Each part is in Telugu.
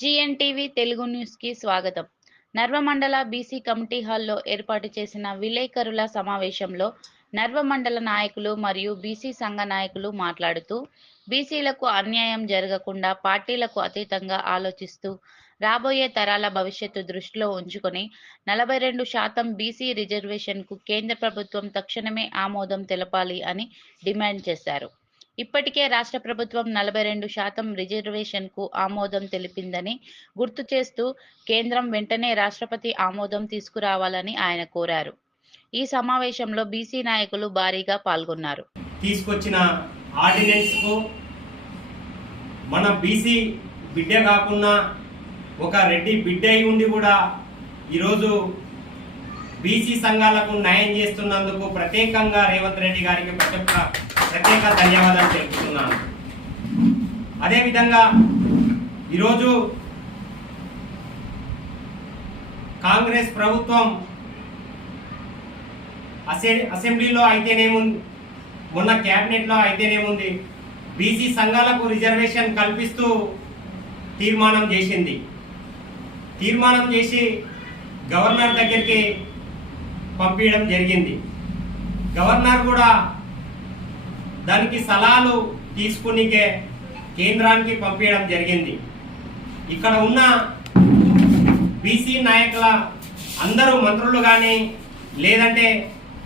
సిఎన్టీవీ తెలుగు న్యూస్కి స్వాగతం. నర్వమండల బీసీ కమిటీ హాల్లో ఏర్పాటు చేసిన విలేకరుల సమావేశంలో నర్వమండల నాయకులు మరియు బీసీ సంఘ నాయకులు మాట్లాడుతూ బీసీలకు అన్యాయం జరగకుండా పార్టీలకు అతీతంగా ఆలోచిస్తూ రాబోయే తరాల భవిష్యత్తు దృష్టిలో ఉంచుకొని నలభై రెండు శాతం బీసీ రిజర్వేషన్కు కేంద్ర ప్రభుత్వం తక్షణమే ఆమోదం తెలపాలి అని డిమాండ్ చేశారు. ఇప్పటికే రాష్ట్ర ప్రభుత్వం నలభై రెండు శాతం రిజర్వేషన్కు ఆమోదం తెలిపిందని గుర్తు చేస్తూ కేంద్రం వెంటనే రాష్ట్రపతి ఆమోదం తీసుకురావాలని ఆయన కోరారు. ఈ సమావేశంలో బీసీ నాయకులు భారీగా పాల్గొన్నారు. తీసుకొచ్చిన ఆర్డినెన్స్కు మన బీసీ బిడ్డ కాకుండా ఒక రెడ్డి బిడ్డ అయి ఉండి కూడా ఈరోజు బీసీ సంఘాలకు న్యాయం చేస్తున్నందుకు ప్రత్యేకంగా రేవంత్ రెడ్డి గారికి ప్రత్యేక ప్రత్యేక ధన్యవాదాలు తెలుపుతున్నాను. అదేవిధంగా ఈరోజు కాంగ్రెస్ ప్రభుత్వం అసె అసెంబ్లీలో అయితేనేముంది మొన్న క్యాబినెట్లో అయితేనేముంది బీసీ సంఘాలకు రిజర్వేషన్ కల్పిస్తూ తీర్మానం చేసింది. తీర్మానం చేసి గవర్నర్ దగ్గరికి పంపించడం జరిగింది. గవర్నర్ కూడా దానికి సలహాలు తీసుకునికే కేంద్రానికి పంపించడం జరిగింది. ఇక్కడ ఉన్న బీసీ నాయకుల అందరూ మంత్రులు కానీ లేదంటే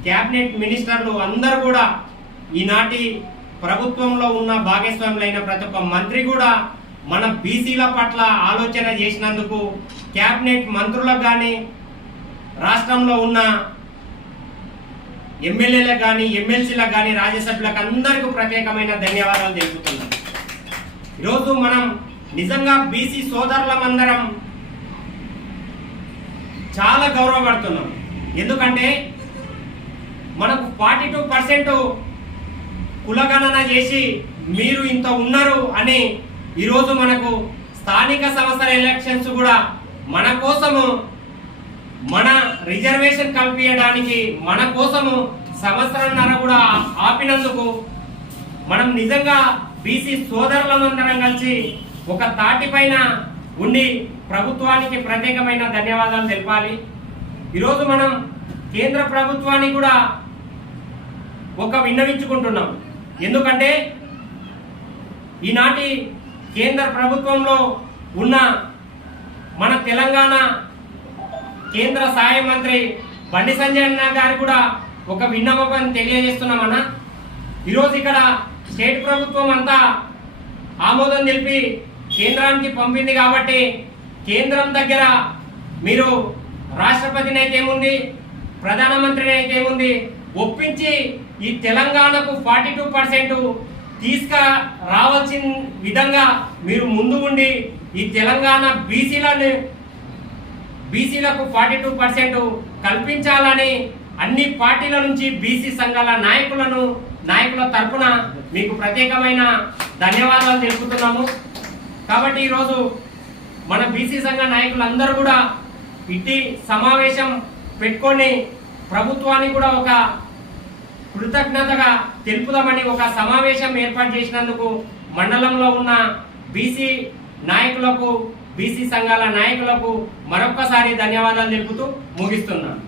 క్యాబినెట్ మినిస్టర్లు అందరూ కూడా ఈనాటి ప్రభుత్వంలో ఉన్న భాగస్వాములైన ప్రతి ఒక్క మంత్రి కూడా మన బీసీల పట్ల ఆలోచన చేసినందుకు క్యాబినెట్ మంత్రులకు కానీ రాష్ట్రంలో ఉన్న ఎమ్మెల్యేలకు కానీ ఎమ్మెల్సీలకు కానీ రాజ్యసభ్యులకు అందరికీ ప్రత్యేకమైన ధన్యవాదాలు తెలుపుతున్నాం ఈరోజు మనం నిజంగా బీసీ సోదరులమందరం చాలా గౌరవపడుతున్నాం. ఎందుకంటే మనకు ఫార్టీ టూ పర్సెంట్ కులగణన చేసి మీరు ఇంత ఉన్నారు అని ఈరోజు మనకు స్థానిక సంస్థల ఎలక్షన్స్ కూడా మన కోసము మన రిజర్వేషన్ కల్పించడానికి మన కోసము సంవత్సరంన్నర కూడా ఆపినందుకు మనం నిజంగా బీసీ సోదరులమందరం కలిసి ఒక తాటి పైన ఉండి ప్రభుత్వానికి ప్రత్యేకమైన ధన్యవాదాలు తెలపాలి. ఈరోజు మనం కేంద్ర ప్రభుత్వానికి కూడా ఒక విన్నవించుకుంటున్నాం. ఎందుకంటే ఈనాటి కేంద్ర ప్రభుత్వంలో ఉన్న మన తెలంగాణ కేంద్ర సహాయ మంత్రి బండి సంజయ్ అన్న గారు కూడా ఒక విన్నపం తెలియజేస్తున్నామన్న. ఈరోజు ఇక్కడ స్టేట్ ప్రభుత్వం అంతా ఆమోదం తెలిపి కేంద్రానికి పంపింది కాబట్టి కేంద్రం దగ్గర మీరు రాష్ట్రపతిని అయితే ఏముంది ప్రధానమంత్రిని అయితే ఏముంది ఒప్పించి ఈ తెలంగాణకు ఫార్టీ టూ పర్సెంట్ తీసుక రావాల్సిన విధంగా మీరు ముందు ఉండి ఈ తెలంగాణ బీసీలను బీసీలకు ఫార్టీ టూ పర్సెంట్ కల్పించాలని అన్ని పార్టీల నుంచి బీసీ సంఘాల నాయకులను నాయకుల తరఫున మీకు ప్రత్యేకమైన ధన్యవాదాలు తెలుపుతున్నాము. కాబట్టి ఈరోజు మన బీసీ సంఘ నాయకులందరూ కూడా ఇట్టి సమావేశం పెట్టుకొని ప్రభుత్వానికి కూడా ఒక కృతజ్ఞతగా తెలుపుదామని ఒక సమావేశం ఏర్పాటు చేసినందుకు మండలంలో ఉన్న బీసీ నాయకులకు బీసీ సంఘాల నాయకులకు మరొక్కసారి ధన్యవాదాలు తెలుపుతూ ముగిస్తున్నాను.